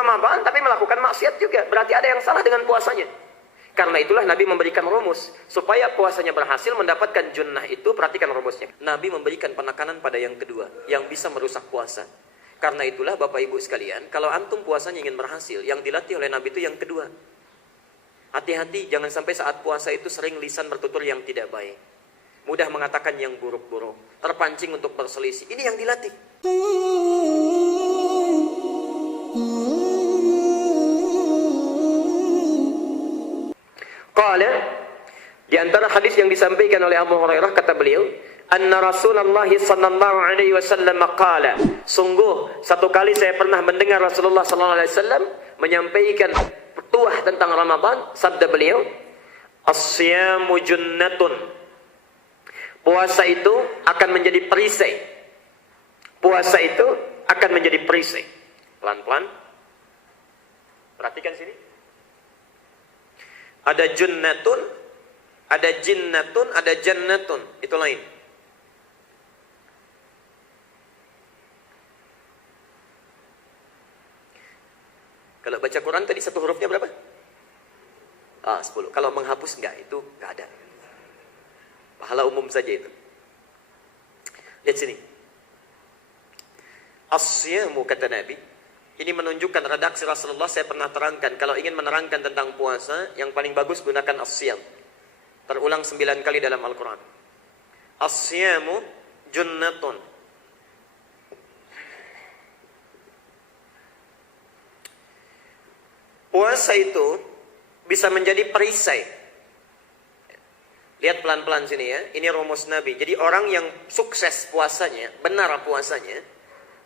Ramadan tapi melakukan maksiat juga. Berarti ada yang salah dengan puasanya. Karena itulah Nabi memberikan rumus. Supaya puasanya berhasil mendapatkan junnah itu, perhatikan rumusnya. Nabi memberikan penekanan pada yang kedua, yang bisa merusak puasa. Karena itulah Bapak Ibu sekalian, kalau antum puasanya ingin berhasil, yang dilatih oleh Nabi itu yang kedua. Hati-hati, jangan sampai saat puasa itu sering lisan bertutur yang tidak baik. Mudah mengatakan yang buruk-buruk. Terpancing untuk berselisih. Ini yang dilatih. Qala, di antara hadis yang disampaikan oleh Abu Hurairah, kata beliau, anna Rasulullah sallallahu alaihi wasallam qala, sungguh satu kali saya pernah mendengar Rasulullah sallallahu alaihi wasallam menyampaikan petuah tentang Ramadan. Sabda beliau, as-siyamu junnatun, puasa itu akan menjadi perisai. Puasa itu akan menjadi perisai. Pelan-pelan. Perhatikan sini. Ada junnatun, ada jinnatun, ada jannatun. Itu lain. Kalau baca Quran tadi satu hurufnya berapa? 10. Kalau menghapus enggak, itu enggak ada. Pahala umum saja itu. Lihat sini. As-siyamu, kata Nabi. Ini menunjukkan redaksi Rasulullah. Saya pernah terangkan, kalau ingin menerangkan tentang puasa, yang paling bagus gunakan as-siyam. Terulang 9 kali dalam Al-Quran. As-siyamu junnatun. Puasa itu bisa menjadi perisai. Lihat pelan-pelan sini ya. Ini rumus Nabi. Jadi orang yang sukses puasanya, benar puasanya,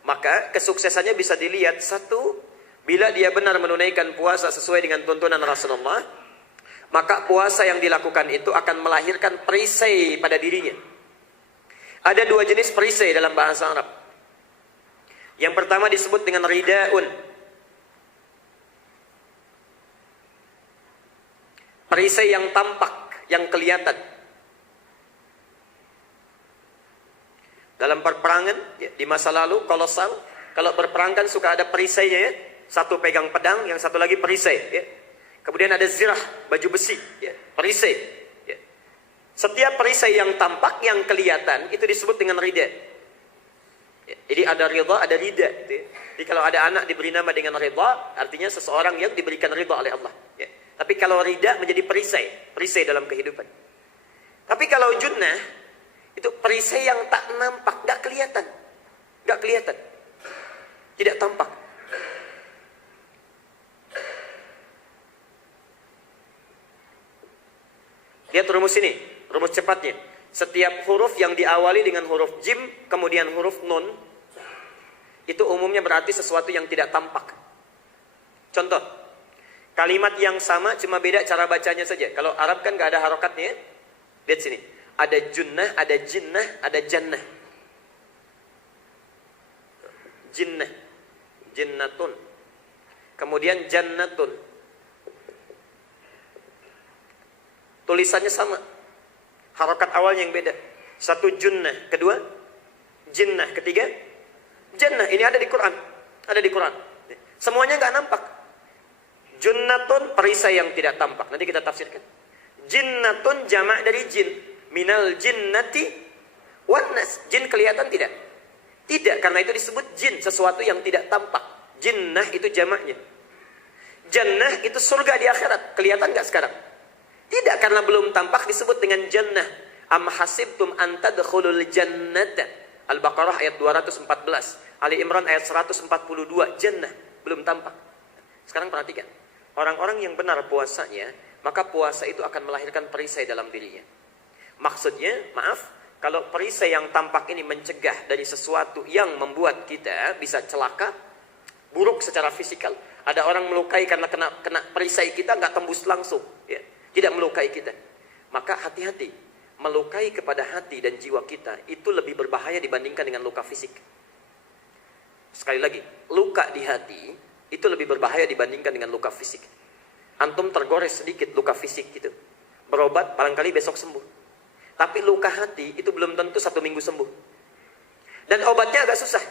maka kesuksesannya bisa dilihat, satu, bila dia benar menunaikan puasa sesuai dengan tuntunan Rasulullah, maka puasa yang dilakukan itu akan melahirkan perisai pada dirinya. Ada dua jenis perisai dalam bahasa Arab. Yang pertama disebut dengan ridaun. Perisai yang tampak, yang kelihatan. Dalam perperangan di masa lalu, kolosal, kalau berperang kan suka ada perisainya ya. Satu pegang pedang, yang satu lagi perisai ya. Kemudian ada zirah, baju besi ya, perisai ya. Setiap perisai yang tampak, yang kelihatan, itu disebut dengan rida ya. Jadi ada ridha, ada rida gitu ya. Jadi kalau ada anak diberi nama dengan ridha, artinya seseorang yang diberikan ridha oleh Allah ya. Tapi kalau rida menjadi perisai, perisai dalam kehidupan. Tapi kalau junnah, itu perisai yang tak nampak, gak kelihatan. Gak kelihatan. Tidak tampak. Lihat rumus ini, rumus cepatnya. Setiap huruf yang diawali dengan huruf jim, kemudian huruf nun, itu umumnya berarti sesuatu yang tidak tampak. Contoh, kalimat yang sama, cuma beda cara bacanya saja. Kalau Arab kan gak ada harokatnya. Lihat sini. Ada junnah, ada jinnah, ada jannah. Jinnah, jinnatun. Kemudian jannatun. Tulisannya sama. Harokat awalnya yang beda. Satu junnah, kedua jinnah, ketiga jannah. Ini ada di Quran. Ada di Quran. Semuanya nggak nampak. Junnatun, perisai yang tidak tampak. Nanti kita tafsirkan. Jinnatun, jamak dari jin. Minal jinnati wan nas. Jin kelihatan tidak? Tidak, karena itu disebut jin, sesuatu yang tidak tampak. Jinnah itu jamaknya. Jannah itu surga di akhirat. Kelihatan nggak sekarang? Tidak, karena belum tampak, disebut dengan jannah. Am hasibtum an tadkhulul jannata. Al-Baqarah ayat 214. Ali Imran ayat 142. Jannah belum tampak. Sekarang perhatikan. Orang-orang yang benar puasanya, maka puasa itu akan melahirkan perisai dalam dirinya. Maksudnya, maaf, kalau perisai yang tampak ini mencegah dari sesuatu yang membuat kita bisa celaka, buruk secara fisikal. Ada orang melukai karena kena perisai kita, nggak tembus langsung, ya, tidak melukai kita. Maka hati-hati, melukai kepada hati dan jiwa kita itu lebih berbahaya dibandingkan dengan luka fisik. Sekali lagi, luka di hati itu lebih berbahaya dibandingkan dengan luka fisik. Antum tergores sedikit luka fisik gitu, berobat barangkali besok sembuh. Tapi luka hati itu belum tentu 1 minggu sembuh. Dan obatnya agak susah.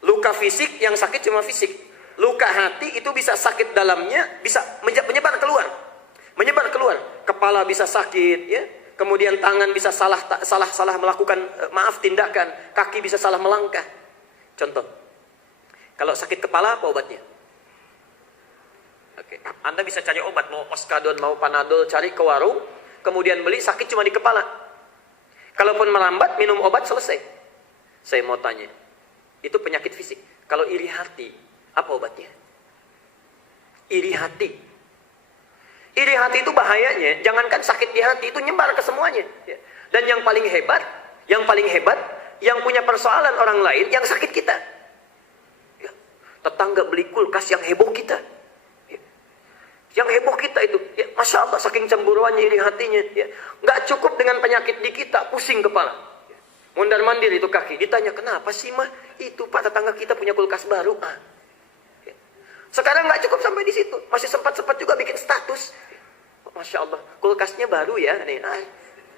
Luka fisik yang sakit cuma fisik. luka hati itu bisa sakit dalamnya, bisa menyebar keluar. Menyebar keluar. Kepala bisa sakit, ya. Kemudian tangan bisa salah melakukan tindakan, kaki bisa salah melangkah. Contoh. Kalau sakit kepala apa obatnya? Oke. Anda bisa cari obat, mau Oskadon, mau Panadol, cari ke warung, kemudian beli, sakit cuma di kepala. Kalaupun melambat, minum obat, selesai. Saya mau tanya, itu penyakit fisik. Kalau iri hati, apa obatnya? Iri hati. Iri hati itu bahayanya, jangankan sakit di hati, itu nyebar ke semuanya. Dan yang paling hebat, yang punya persoalan orang lain, yang sakit kita. Tetangga beli kulkas, yang heboh kita. Yang heboh kita itu, ya, Masya Allah, saking cemburuannya iri hatinya. Ya. Nggak cukup dengan penyakit di kita, pusing kepala. Mondar-mandir itu kaki. Ditanya, kenapa sih mah? Itu Pak, tetangga kita punya kulkas baru. Ya. Sekarang nggak cukup sampai di situ. Masih sempat juga bikin status. Masya Allah, kulkasnya baru ya. Nih,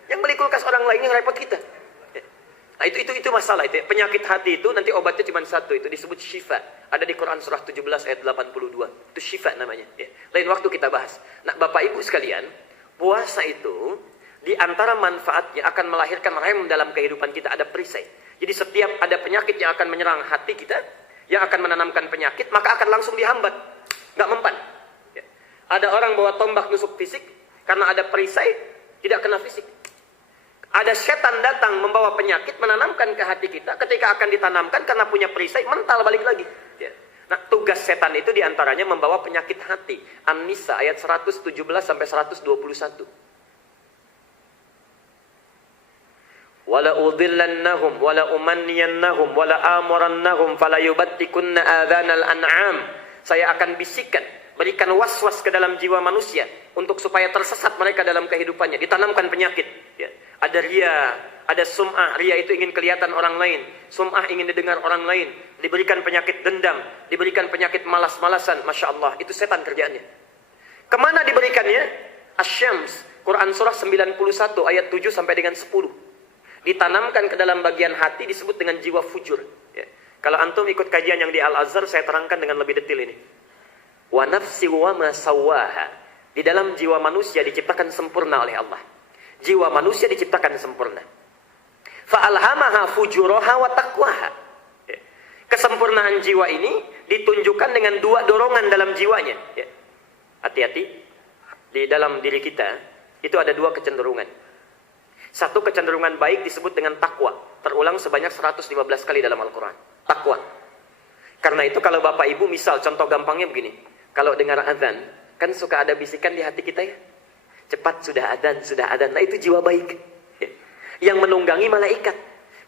yang beli kulkas orang lain yang repot kita. Nah, itu masalah itu ya. Penyakit hati itu nanti obatnya cuma satu, itu disebut syifa. Ada di Quran surah 17 ayat 82. Itu syifa namanya, ya. Lain waktu kita bahas. Nah, Bapak Ibu sekalian, puasa itu di antara manfaatnya akan melahirkan rem dalam kehidupan kita, ada perisai. Jadi setiap ada penyakit yang akan menyerang hati kita, yang akan menanamkan penyakit, maka akan langsung dihambat. Nggak mempan. Ya. Ada orang bawa tombak nusuk fisik, karena ada perisai, tidak kena fisik. Ada setan datang membawa penyakit, menanamkan ke hati kita. Ketika akan ditanamkan, karena punya perisai, mental balik lagi. Ya. Nah, tugas setan itu diantaranya membawa penyakit hati. An-Nisa ayat 117-121. Wala udhillannahum, wala umanniyannahum, wala amurannahum, falayubattikunna adhanal an'am. Saya akan bisikan, berikan was-was ke dalam jiwa manusia, untuk supaya tersesat mereka dalam kehidupannya. Ditanamkan penyakit. Ya. Ada ria, ada sum'ah. Ria itu ingin kelihatan orang lain. Sum'ah ingin didengar orang lain. Diberikan penyakit dendam. Diberikan penyakit malas-malasan. Masya Allah, itu setan kerjaannya. Kemana diberikannya? Asy-Syams, Quran surah 91 ayat 7 sampai dengan 10. Ditanamkan ke dalam bagian hati, disebut dengan jiwa fujur. Ya. Kalau antum ikut kajian yang di Al-Azhar, saya terangkan dengan lebih detail ini. Wa nafsi wa ma sawwaha. Di dalam jiwa manusia diciptakan sempurna oleh Allah. Jiwa manusia diciptakan sempurna. Fa'alhamaha fujuraha wa taqwaha. Kesempurnaan jiwa ini ditunjukkan dengan dua dorongan dalam jiwanya. Hati-hati, di dalam diri kita itu ada dua kecenderungan. Satu kecenderungan baik disebut dengan takwa. Terulang sebanyak 115 kali dalam Al-Quran. Takwa. Karena itu kalau Bapak Ibu misal, contoh gampangnya begini. Kalau dengar azan, kan suka ada bisikan di hati kita ya. Cepat sudah adzan, sudah adzan. Nah, itu jiwa baik. Yang menunggangi malaikat.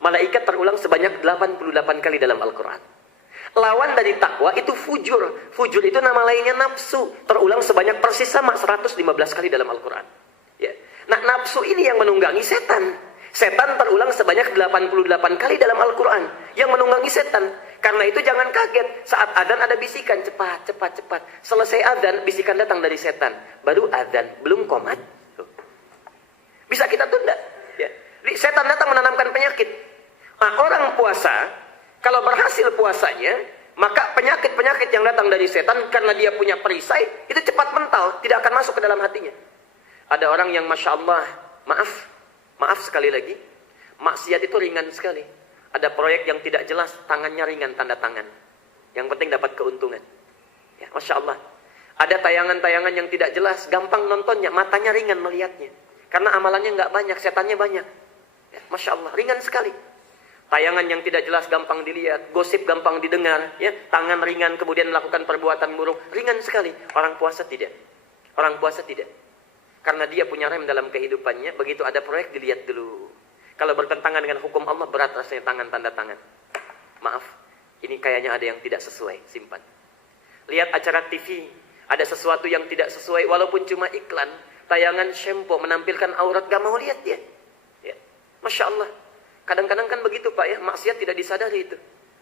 Malaikat terulang sebanyak 88 kali dalam Al-Quran. Lawan dari takwa itu fujur. Fujur itu nama lainnya nafsu. Terulang sebanyak persis sama 115 kali dalam Al-Quran. Ya. Nah, nafsu ini yang menunggangi setan. Setan terulang sebanyak 88 kali dalam Al-Quran. Yang menunggangi setan. Karena itu jangan kaget. Saat adzan ada bisikan, cepat, cepat, cepat. Selesai adzan, bisikan datang dari setan. Baru adzan, belum qomat. Bisa kita tunda. Ya. Setan datang menanamkan penyakit. Nah, orang puasa, kalau berhasil puasanya, maka penyakit-penyakit yang datang dari setan, karena dia punya perisai, itu cepat mental, tidak akan masuk ke dalam hatinya. Ada orang yang Masya Allah, maaf sekali lagi, maksiat itu ringan sekali. Ada proyek yang tidak jelas, tangannya ringan, tanda tangan. Yang penting dapat keuntungan. Ya, Masya Allah. Ada tayangan-tayangan yang tidak jelas, gampang nontonnya, matanya ringan melihatnya. Karena amalannya nggak banyak, setannya banyak. Ya, Masya Allah, ringan sekali. Tayangan yang tidak jelas gampang dilihat, gosip gampang didengar, ya, tangan ringan kemudian melakukan perbuatan buruk, ringan sekali. Orang puasa tidak. Orang puasa tidak. Karena dia punya rem dalam kehidupannya, begitu ada proyek dilihat dulu. Kalau bertentangan dengan hukum Allah, berat rasanya tangan, tanda tangan. Maaf, ini kayaknya ada yang tidak sesuai, simpan. Lihat acara TV, ada sesuatu yang tidak sesuai, walaupun cuma iklan, tayangan shampoo menampilkan aurat, gak mau lihat dia. Ya. Masya Allah. Kadang-kadang kan begitu Pak ya, maksiat tidak disadari itu.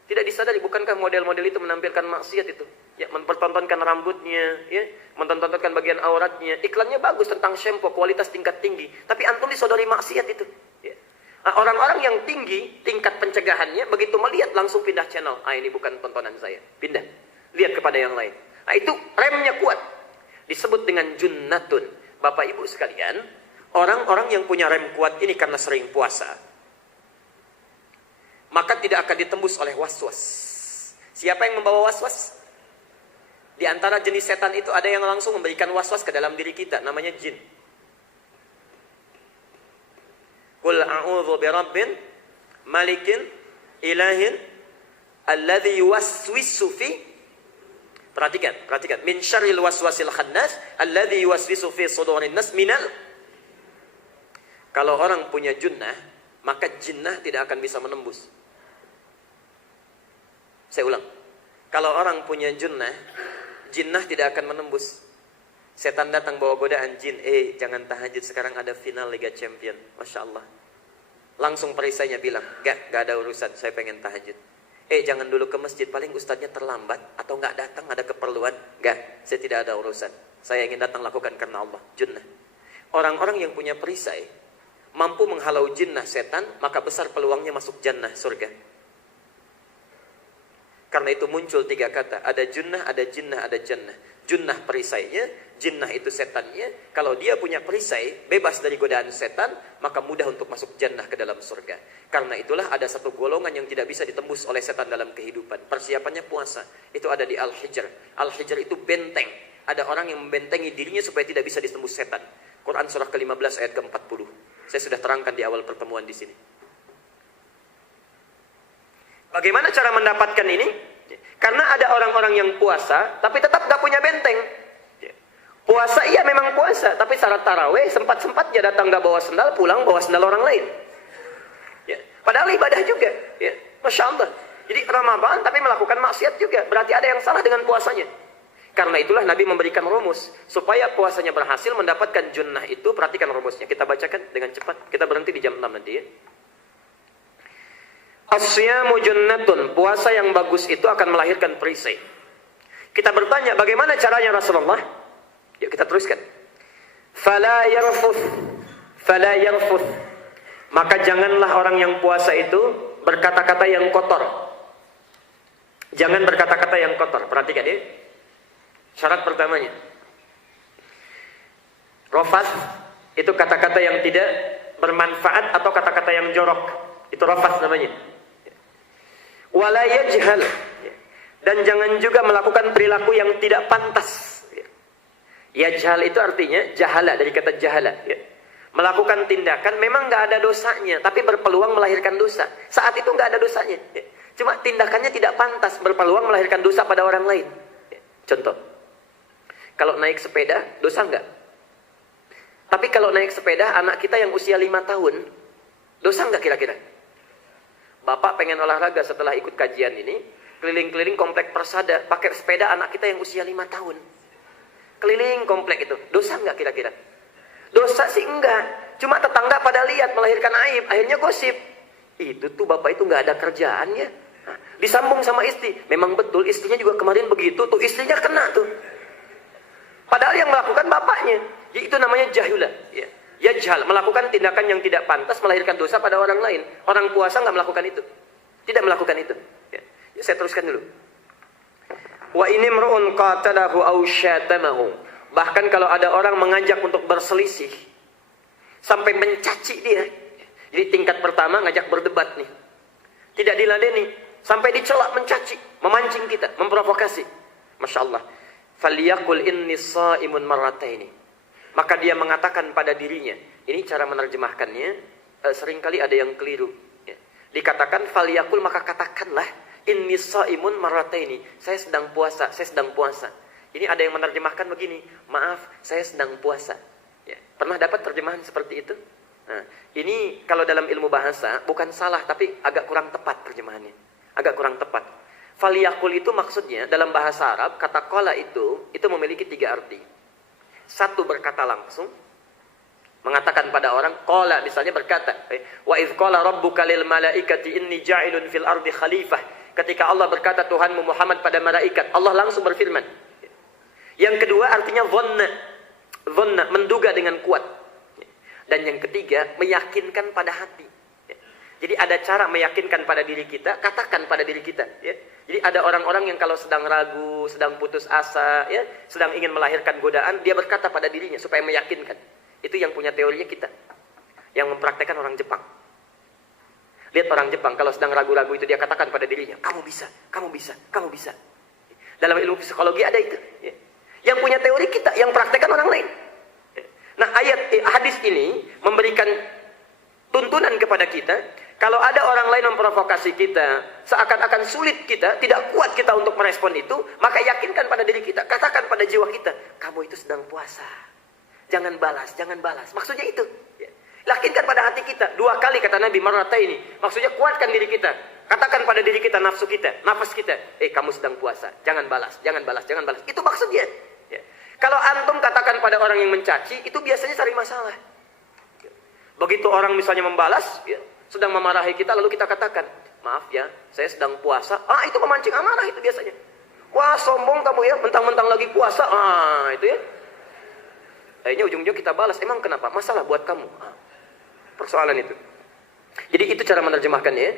Tidak disadari, bukankah model-model itu menampilkan maksiat itu? Ya, mempertontonkan rambutnya, ya, menontonkan bagian auratnya. Iklannya bagus tentang shampoo, kualitas tingkat tinggi. Tapi antum disodori maksiat itu. Ya. Nah, orang-orang yang tinggi, tingkat pencegahannya, begitu melihat langsung pindah channel. Ah, ini bukan tontonan saya. Pindah. Lihat kepada yang lain. Nah itu remnya kuat. Disebut dengan junnatun. Bapak Ibu sekalian, orang-orang yang punya rem kuat ini karena sering puasa, maka tidak akan ditembus oleh waswas. Siapa yang membawa waswas? Di antara jenis setan itu ada yang langsung memberikan waswas ke dalam diri kita, namanya jin. Qul a'udzu birabbin malikin ilahin alladzi yuwaswisu fi, perhatikan, min syarril waswasil khannas alladzi yuwaswisu fi sudurin nas minal. Kalau orang punya junnah, maka jinnah tidak akan bisa menembus. Saya ulang. Kalau orang punya junnah, jinnah tidak akan menembus. Setan datang bawa godaan, jin, jangan tahajud, sekarang ada final Liga Champion. Masya Allah. Langsung perisainya bilang, gak ada urusan, saya pengen tahajud. Jangan dulu ke masjid, paling ustadznya terlambat atau gak datang, ada keperluan. Gak, saya tidak ada urusan. Saya ingin datang lakukan karena Allah. Junnah. Orang-orang yang punya perisai mampu menghalau jinnah setan, maka besar peluangnya masuk jannah, surga. Karena itu muncul 3 kata, ada junnah, ada jinnah, ada jannah. Junnah perisainya, jinnah itu setannya. Kalau dia punya perisai, bebas dari godaan setan, maka mudah untuk masuk jannah ke dalam surga. Karena itulah ada satu golongan yang tidak bisa ditembus oleh setan dalam kehidupan. Persiapannya puasa. Itu ada di Al-Hijr. Al-Hijr itu benteng. Ada orang yang membentengi dirinya supaya tidak bisa ditembus setan. Quran surah ke-15 ayat ke-40. Saya sudah terangkan di awal pertemuan di sini. Bagaimana cara mendapatkan ini? Karena ada orang-orang yang puasa, tapi tetap gak punya benteng. Puasa iya memang puasa, tapi syarat taraweh sempat-sempatnya datang gak bawa sendal, pulang bawa sendal orang lain. Padahal ibadah juga. Masya Allah. Jadi Ramadan tapi melakukan maksiat juga. Berarti ada yang salah dengan puasanya. Karena itulah Nabi memberikan rumus. Supaya puasanya berhasil mendapatkan junnah itu, perhatikan rumusnya. Kita bacakan dengan cepat. Kita berhenti di jam 6 nanti ya. As-siyamu junnatun, puasa yang bagus itu akan melahirkan perisai. Kita bertanya, bagaimana caranya Rasulullah? Yuk kita teruskan. Fala yarfuth. Maka janganlah orang yang puasa itu berkata-kata yang kotor. Jangan berkata-kata yang kotor. Perhatikan ya. Syarat pertamanya. Rafath itu kata-kata yang tidak bermanfaat atau kata-kata yang jorok. Itu rafath namanya. Wala yajhal, dan jangan juga melakukan perilaku yang tidak pantas. Yajhal itu artinya jahala, dari kata jahala. Melakukan tindakan memang nggak ada dosanya, tapi berpeluang melahirkan dosa. Saat itu nggak ada dosanya, cuma tindakannya tidak pantas, berpeluang melahirkan dosa pada orang lain. Contoh, kalau naik sepeda dosa nggak? Tapi kalau naik sepeda anak kita yang usia 5 tahun, dosa nggak kira-kira? Bapak pengen olahraga setelah ikut kajian ini, keliling-keliling komplek Persada, pakai sepeda anak kita yang usia 5 tahun. Keliling komplek itu, dosa nggak kira-kira? Dosa sih enggak, cuma tetangga pada lihat melahirkan aib, akhirnya gosip. Itu tuh bapak itu nggak ada kerjaannya. Nah, disambung sama istri, memang betul istrinya juga kemarin begitu, tuh istrinya kena tuh. Padahal yang melakukan bapaknya, jadi itu namanya jahulah. Yajhal, melakukan tindakan yang tidak pantas melahirkan dosa pada orang lain. Orang puasa nggak melakukan itu, tidak melakukan itu. Saya teruskan dulu. Wa inimru'un qatalahu aw syatamahu. Bahkan kalau ada orang mengajak untuk berselisih sampai mencaci dia. Jadi tingkat pertama ngajak berdebat nih. Tidak diladeni, sampai dicela, mencaci, memancing kita, memprovokasi. Masya Allah. Falyaqul inni shaimun marrataini. Maka dia mengatakan pada dirinya, ini cara menerjemahkannya, seringkali ada yang keliru. Dikatakan falyaqul, maka katakanlah, inni shaimun marrataini. Saya sedang puasa, saya sedang puasa. Ini ada yang menerjemahkan begini, maaf, saya sedang puasa. Pernah dapat terjemahan seperti itu? Nah, ini kalau dalam ilmu bahasa, bukan salah, tapi agak kurang tepat terjemahannya. Agak kurang tepat. Falyaqul itu maksudnya, dalam bahasa Arab, kata qala itu memiliki 3 arti. Satu, berkata langsung, mengatakan pada orang. Qala misalnya berkata, wa idz qala rabbuka lil malaikati inni ja'ilun fil ardi khalifah. Ketika Allah berkata Tuhanmu Muhammad pada malaikat, Allah langsung berfirman. Yang kedua artinya dhanna, menduga dengan kuat. Dan yang ketiga, meyakinkan pada hati. Jadi ada cara meyakinkan pada diri kita, katakan pada diri kita. Jadi ada orang-orang yang kalau sedang ragu, sedang putus asa, ya, sedang ingin melahirkan godaan, dia berkata pada dirinya supaya meyakinkan. Itu yang punya teorinya kita. Yang mempraktekkan orang Jepang. Lihat orang Jepang kalau sedang ragu-ragu itu dia katakan pada dirinya, kamu bisa, kamu bisa, kamu bisa. Dalam ilmu psikologi ada itu. Ya. Yang punya teori kita, yang praktekkan orang lain. Nah, hadis ini memberikan tuntunan kepada kita. Kalau ada orang lain memprovokasi kita, seakan-akan sulit kita, tidak kuat kita untuk merespon itu, maka yakinkan pada diri kita, katakan pada jiwa kita, kamu itu sedang puasa. Jangan balas, jangan balas. Maksudnya itu. Ya. Yakinkan pada hati kita. 2 kali kata Nabi, marrata ini. Maksudnya kuatkan diri kita. Katakan pada diri kita, nafsu kita, nafas kita, kamu sedang puasa. Jangan balas, jangan balas, jangan balas. Itu maksudnya. Ya. Kalau antum katakan pada orang yang mencaci, itu biasanya cari masalah. Begitu orang misalnya membalas, ya, sedang memarahi kita, lalu kita katakan, maaf ya, saya sedang puasa. Itu memancing amarah itu biasanya. Wah, sombong kamu ya, mentang-mentang lagi puasa. Itu ya. Akhirnya ujung-ujung kita balas, emang kenapa? Masalah buat kamu. Persoalan itu. Jadi itu cara menerjemahkannya ya.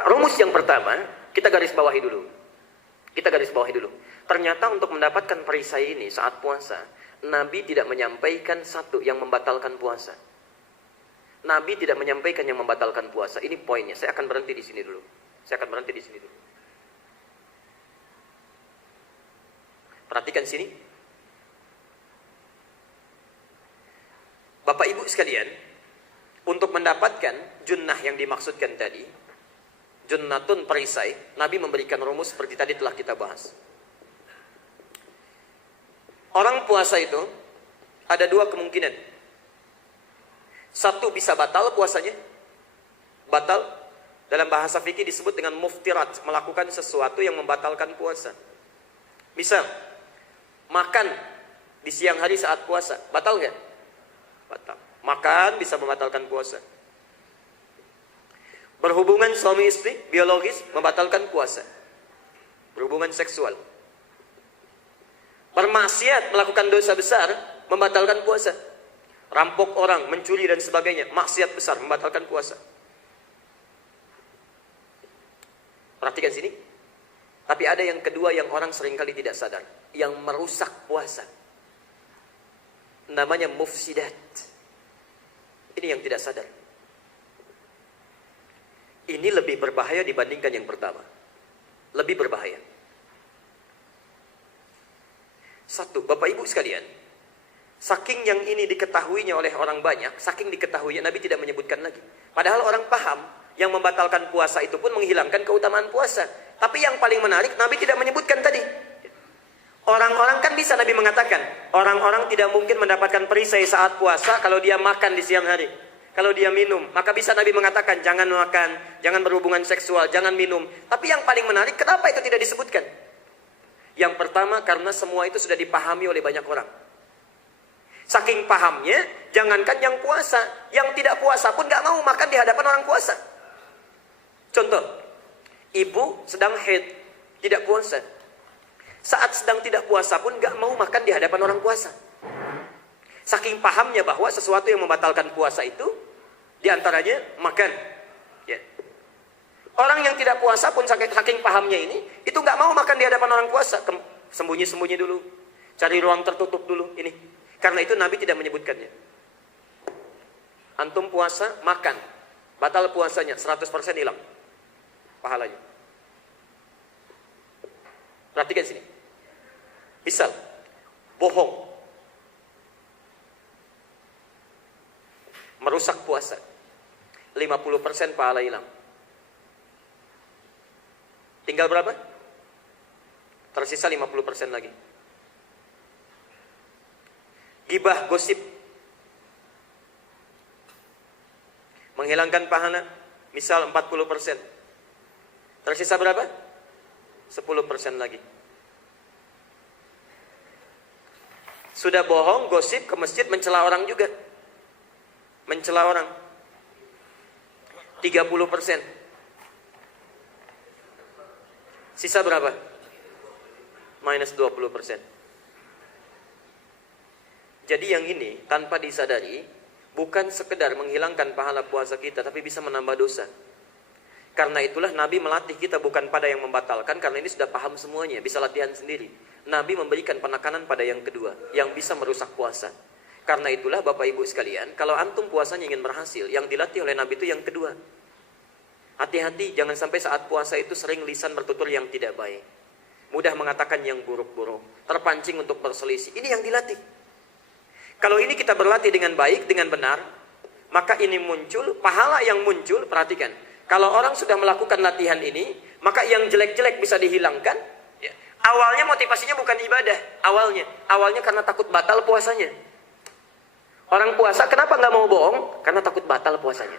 Rumus yang pertama, kita garis bawahi dulu. Kita garis bawahi dulu. Ternyata untuk mendapatkan perisai ini saat puasa, Nabi tidak menyampaikan satu yang membatalkan puasa. Nabi tidak menyampaikan yang membatalkan puasa. Ini poinnya. Saya akan berhenti di sini dulu. Perhatikan sini. Bapak Ibu sekalian, untuk mendapatkan junnah yang dimaksudkan tadi, junnatun perisai, Nabi memberikan rumus seperti tadi telah kita bahas. Orang puasa itu ada 2 kemungkinan. Satu, bisa batal puasanya. Batal dalam bahasa fikih disebut dengan muftirat, melakukan sesuatu yang membatalkan puasa. Misal makan di siang hari saat puasa, batal nggak? Batal. Makan bisa membatalkan puasa. Berhubungan suami istri biologis membatalkan puasa. Berhubungan seksual. Bermaksiat, melakukan dosa besar membatalkan puasa. Rampok orang, mencuri dan sebagainya, maksiat besar, membatalkan puasa. Perhatikan sini. Tapi ada yang kedua yang orang seringkali tidak sadar, yang merusak puasa. Namanya mufsidat. Ini yang tidak sadar. Ini lebih berbahaya dibandingkan yang pertama. Lebih berbahaya. Satu, Bapak Ibu sekalian, saking yang ini diketahuinya oleh orang banyak, saking diketahuinya Nabi tidak menyebutkan lagi. Padahal orang paham yang membatalkan puasa itu pun menghilangkan keutamaan puasa. Tapi yang paling menarik, Nabi tidak menyebutkan tadi. Orang-orang kan bisa Nabi mengatakan, orang-orang tidak mungkin mendapatkan perisai saat puasa kalau dia makan di siang hari. Kalau dia minum, maka bisa Nabi mengatakan, jangan makan, jangan berhubungan seksual, jangan minum. Tapi yang paling menarik, kenapa itu tidak disebutkan? Yang pertama, karena semua itu sudah dipahami oleh banyak orang. Saking pahamnya, jangankan yang puasa, yang tidak puasa pun gak mau makan di hadapan orang puasa. Contoh, ibu sedang haid, tidak puasa. Saat sedang tidak puasa pun gak mau makan di hadapan orang puasa. Saking pahamnya bahwa sesuatu yang membatalkan puasa itu, diantaranya makan. Ya. Orang yang tidak puasa pun saking pahamnya ini, itu gak mau makan di hadapan orang puasa. Sembunyi-sembunyi dulu, cari ruang tertutup dulu ini. Karena itu Nabi tidak menyebutkannya. Antum puasa, makan. Batal puasanya, 100% hilang pahalanya. Perhatikan sini. Misal, bohong. Merusak puasa. 50% pahala hilang. Tinggal berapa? Tersisa 50% lagi. Gibah, gosip, menghilangkan pahala, misal 40%. Tersisa berapa? 10% lagi. Sudah bohong, gosip, ke masjid, mencela orang juga. Mencela orang. 30%. Sisa berapa? Minus 20%. Jadi yang ini tanpa disadari bukan sekedar menghilangkan pahala puasa kita, tapi bisa menambah dosa. Karena itulah Nabi melatih kita bukan pada yang membatalkan, karena ini sudah paham semuanya, bisa latihan sendiri. Nabi memberikan penekanan pada yang kedua, yang bisa merusak puasa. Karena itulah Bapak Ibu sekalian, kalau antum puasanya ingin berhasil, yang dilatih oleh Nabi itu yang kedua. Hati-hati, jangan sampai saat puasa itu sering lisan bertutur yang tidak baik. Mudah mengatakan yang buruk-buruk, terpancing untuk berselisih. Ini yang dilatih. Kalau ini kita berlatih dengan baik, dengan benar, maka ini muncul, pahala yang muncul, perhatikan. Kalau orang sudah melakukan latihan ini, maka yang jelek-jelek bisa dihilangkan. Ya. Awalnya motivasinya bukan ibadah, awalnya karena takut batal puasanya. Orang puasa kenapa nggak mau bohong? Karena takut batal puasanya.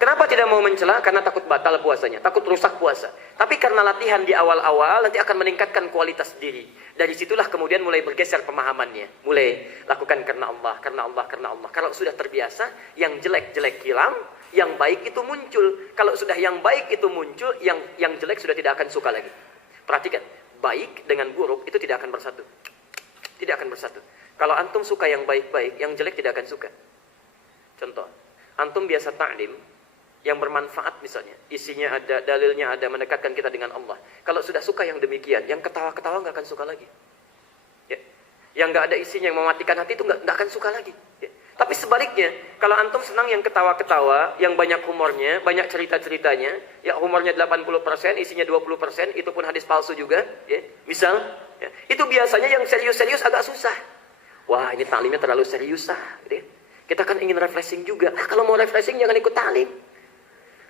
Kenapa tidak mau mencela? Karena takut batal puasanya, takut rusak puasa. Tapi karena latihan di awal-awal nanti akan meningkatkan kualitas diri. Dari situlah kemudian mulai bergeser pemahamannya. Mulai lakukan karena Allah, karena Allah, karena Allah. Kalau sudah terbiasa, yang jelek-jelek hilang, yang baik itu muncul. Kalau sudah yang baik itu muncul, yang jelek sudah tidak akan suka lagi. Perhatikan, baik dengan buruk itu tidak akan bersatu. Tidak akan bersatu. Kalau antum suka yang baik-baik, yang jelek tidak akan suka. Contoh, antum biasa ta'lim, yang bermanfaat misalnya, isinya ada, dalilnya ada, mendekatkan kita dengan Allah. Kalau sudah suka yang demikian, yang ketawa-ketawa nggak akan suka lagi. Ya. Yang nggak ada isinya, yang mematikan hati itu nggak akan suka lagi. Ya. Tapi sebaliknya, kalau antum senang yang ketawa-ketawa, yang banyak humornya, banyak cerita-ceritanya, ya humornya 80%, isinya 20%, itu pun hadis palsu juga. Ya. Misal, ya. Itu biasanya yang serius-serius agak susah. Wah, ini taklimnya terlalu serius gitu ya. Kita kan ingin refreshing juga. Kalau mau refreshing jangan ikut taklim.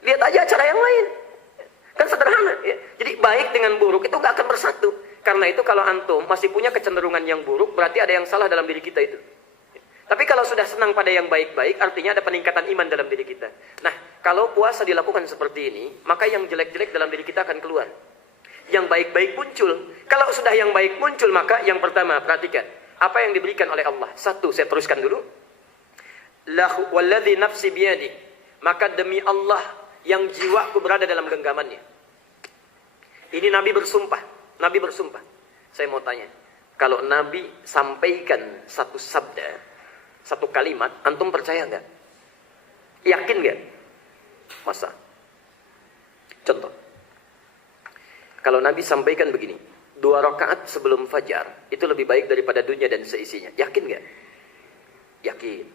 Lihat aja acara yang lain. Kan sederhana. Ya. Jadi baik dengan buruk itu nggak akan bersatu. Karena itu kalau antum masih punya kecenderungan yang buruk, berarti ada yang salah dalam diri kita itu. Ya. Tapi kalau sudah senang pada yang baik-baik, artinya ada peningkatan iman dalam diri kita. Nah, kalau puasa dilakukan seperti ini, maka yang jelek-jelek dalam diri kita akan keluar. Yang baik-baik muncul. Kalau sudah yang baik muncul, maka yang pertama, perhatikan. Apa yang diberikan oleh Allah? Satu, saya teruskan dulu. Walladzi nafsi biyadi. Maka demi Allah, yang jiwaku berada dalam genggamannya. Ini Nabi bersumpah. Nabi bersumpah. Saya mau tanya. Kalau Nabi sampaikan satu sabda, satu kalimat, antum percaya nggak? Yakin nggak? Masa? Contoh. Kalau Nabi sampaikan begini, 2 rakaat sebelum fajar, itu lebih baik daripada dunia dan seisinya. Yakin nggak? Yakin.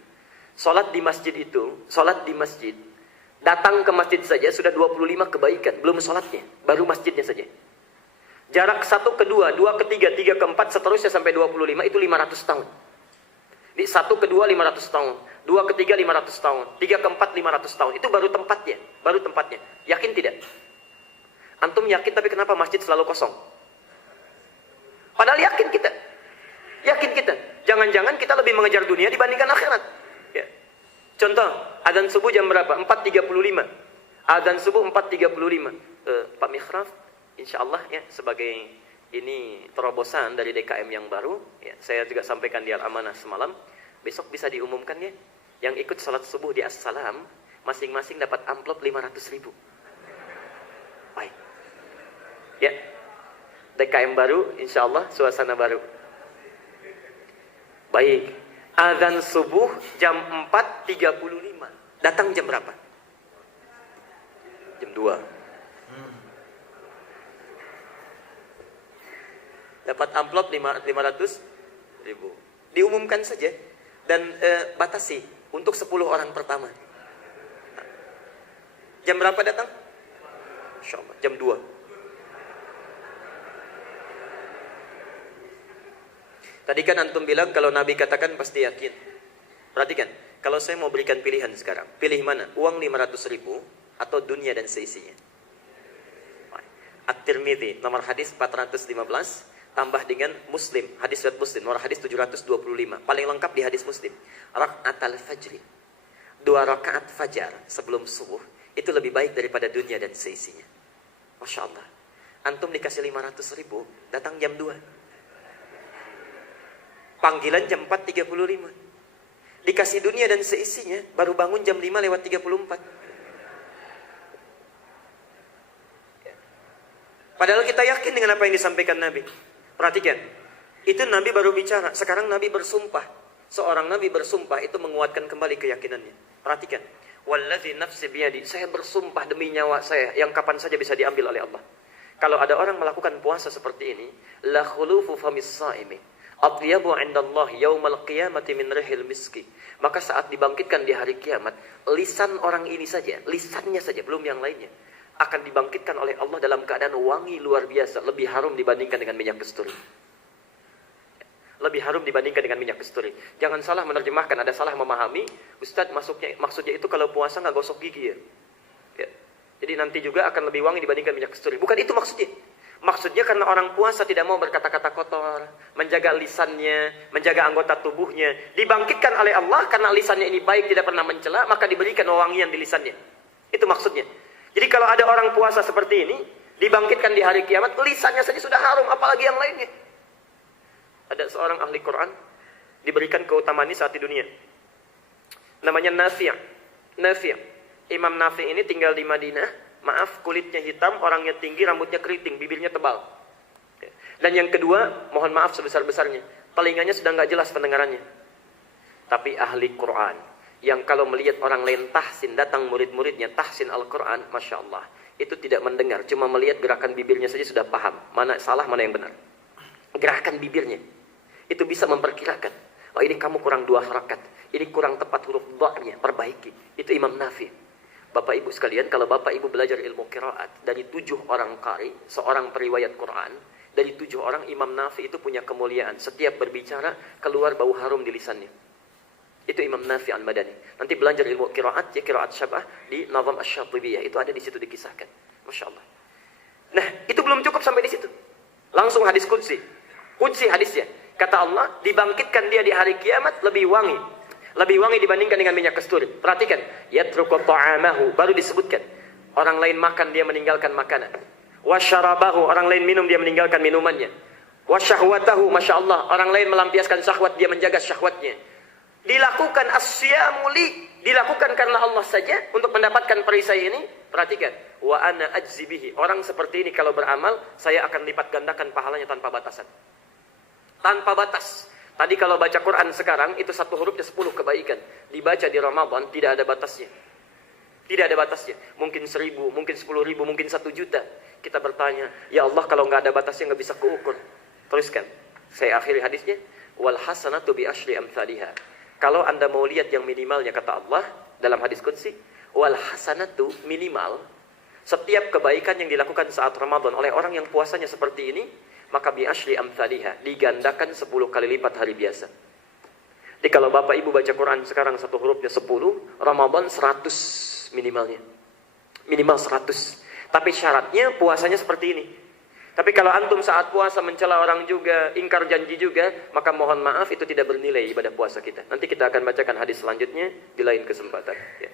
Salat di masjid itu, salat di masjid, datang ke masjid saja sudah 25 kebaikan. Belum sholatnya, baru masjidnya saja. Jarak 1 ke 2, 2 ke 3, 3 ke 4, seterusnya sampai 25, itu 500 tahun. Di 1 ke 2, 500 tahun. 2 ke 3, 500 tahun. 3 ke 4, 500 tahun. Itu baru tempatnya. Baru tempatnya. Yakin tidak? Antum yakin, tapi kenapa masjid selalu kosong? Padahal yakin kita. Yakin kita. Jangan-jangan kita lebih mengejar dunia dibandingkan akhirat. Ya. Contoh, adzan subuh jam berapa? 4.35. Adzan subuh 4.35. Pak Mikhraf, insya Allah ya, sebagai ini terobosan dari DKM yang baru, ya, saya juga sampaikan di Al-Amanah semalam. Besok bisa diumumkan ya, yang ikut salat subuh di As-Salam, masing-masing dapat amplop 500.000. Baik. Ya, DKM baru, insya Allah suasana baru. Baik. Adzan subuh jam 4.35. Datang jam berapa? Jam 2. Dapat amplop 500.000. Diumumkan saja. Dan batasi untuk 10 orang pertama. Jam berapa datang? Insya Allah, jam 2. Tadi kan antum bilang kalau Nabi katakan pasti yakin. Perhatikan, kalau saya mau berikan pilihan sekarang, pilih mana? Uang 500.000 atau dunia dan seisinya? At-Tirmidzi, nomor hadis 415, tambah dengan Muslim, hadis riwayat Muslim, nomor hadis 725. Paling lengkap di hadis Muslim. Raka'atul fajri. 2 rakaat fajar sebelum subuh, itu lebih baik daripada dunia dan seisinya. Masya Allah. Antum dikasih 500.000, datang jam 2. Panggilan jam 4.35. Dikasih dunia dan seisinya, baru bangun jam 5:34. Padahal kita yakin dengan apa yang disampaikan Nabi. Perhatikan, itu Nabi baru bicara. Sekarang Nabi bersumpah. Seorang Nabi bersumpah itu menguatkan kembali keyakinannya. Perhatikan, Wallazi nafsi biyadi, saya bersumpah demi nyawa saya yang kapan saja bisa diambil oleh Allah. Kalau ada orang melakukan puasa seperti ini, la khulufu famis saimi atyabu 'indallah yaumal qiyamati min rihil miski. Maka saat dibangkitkan di hari kiamat, lisan orang ini saja, lisannya saja, belum yang lainnya, akan dibangkitkan oleh Allah dalam keadaan wangi luar biasa, lebih harum dibandingkan dengan minyak kasturi. Lebih harum dibandingkan dengan minyak kasturi. Jangan salah menerjemahkan, ada salah memahami. Ustadz maksudnya itu kalau puasa nggak gosok gigi ya. Jadi nanti juga akan lebih wangi dibandingkan minyak kasturi. Bukan itu maksudnya. Maksudnya karena orang puasa tidak mau berkata-kata kotor, menjaga lisannya, menjaga anggota tubuhnya. Dibangkitkan oleh Allah karena lisannya ini baik, tidak pernah mencela, maka diberikan wewangian di lisannya. Itu maksudnya. Jadi kalau ada orang puasa seperti ini, dibangkitkan di hari kiamat, lisannya saja sudah harum, apalagi yang lainnya. Ada seorang ahli Quran diberikan keutamaan ini saat di dunia. Namanya Nafi'. Imam Nafi' ini tinggal di Madinah. Maaf, kulitnya hitam, orangnya tinggi, rambutnya keriting, bibirnya tebal. Dan yang kedua, mohon maaf sebesar-besarnya, telinganya sudah nggak jelas pendengarannya. Tapi ahli Quran, yang kalau melihat orang lain tahsin, datang murid-muridnya tahsin Al-Quran, Masya Allah, itu tidak mendengar, cuma melihat gerakan bibirnya saja sudah paham, mana salah, mana yang benar. Gerakan bibirnya itu bisa memperkirakan, oh ini kamu kurang 2 harakat, ini kurang tepat huruf dha-nya, perbaiki. Itu Imam Nafi'. Bapak Ibu sekalian, kalau Bapak Ibu belajar ilmu qiraat, dari 7 orang qari, seorang periwayat Quran, dari 7 orang Imam Nafi' itu punya kemuliaan. Setiap berbicara keluar bau harum di lisannya. Itu Imam Nafi' al-Madani. Nanti belajar ilmu qiraat, ya qiraat syabah di Nazam Asy-Syatibiyah, itu ada di situ dikisahkan. Masya Allah. Nah, itu belum cukup sampai di situ. Langsung hadis qudsi. Qudsi hadisnya. Kata Allah, dibangkitkan dia di hari kiamat lebih wangi. Lebih wangi dibandingkan dengan minyak kasturi. Perhatikan, yatruku ta'amahu, baru disebutkan. Orang lain makan, dia meninggalkan makanan. Wa syarabahu, orang lain minum, dia meninggalkan minumannya. Wa syahwatahu, Masya Allah, orang lain melampiaskan syahwat, dia menjaga syahwatnya. Dilakukan as-siyamu li, dilakukan karena Allah saja untuk mendapatkan perisai ini. Perhatikan, wa ana ajzi bihi, orang seperti ini kalau beramal, saya akan lipat gandakan pahalanya tanpa batasan. Tanpa batas. Tadi kalau baca Quran sekarang, itu satu hurufnya 10 kebaikan. Dibaca di Ramadan, tidak ada batasnya. Tidak ada batasnya. Mungkin 1000, mungkin 10.000, mungkin 1 juta. Kita bertanya, ya Allah kalau nggak ada batasnya nggak bisa keukur. Teruskan. Saya akhiri hadisnya. Wal hasanatu bi asyri amthaliha. Kalau Anda mau lihat yang minimalnya, kata Allah, dalam hadis qudsi, wal hasanatu minimal. Setiap kebaikan yang dilakukan saat Ramadan oleh orang yang puasanya seperti ini, maka bi asyri amthaliha, digandakan 10 kali lipat hari biasa. Jadi kalau Bapak Ibu baca Quran sekarang satu hurufnya 10, Ramadan 100 minimalnya. Minimal 100. Tapi syaratnya puasanya seperti ini. Tapi kalau antum saat puasa mencela orang juga, ingkar janji juga, maka mohon maaf itu tidak bernilai ibadah puasa kita. Nanti kita akan bacakan hadis selanjutnya di lain kesempatan. Ya.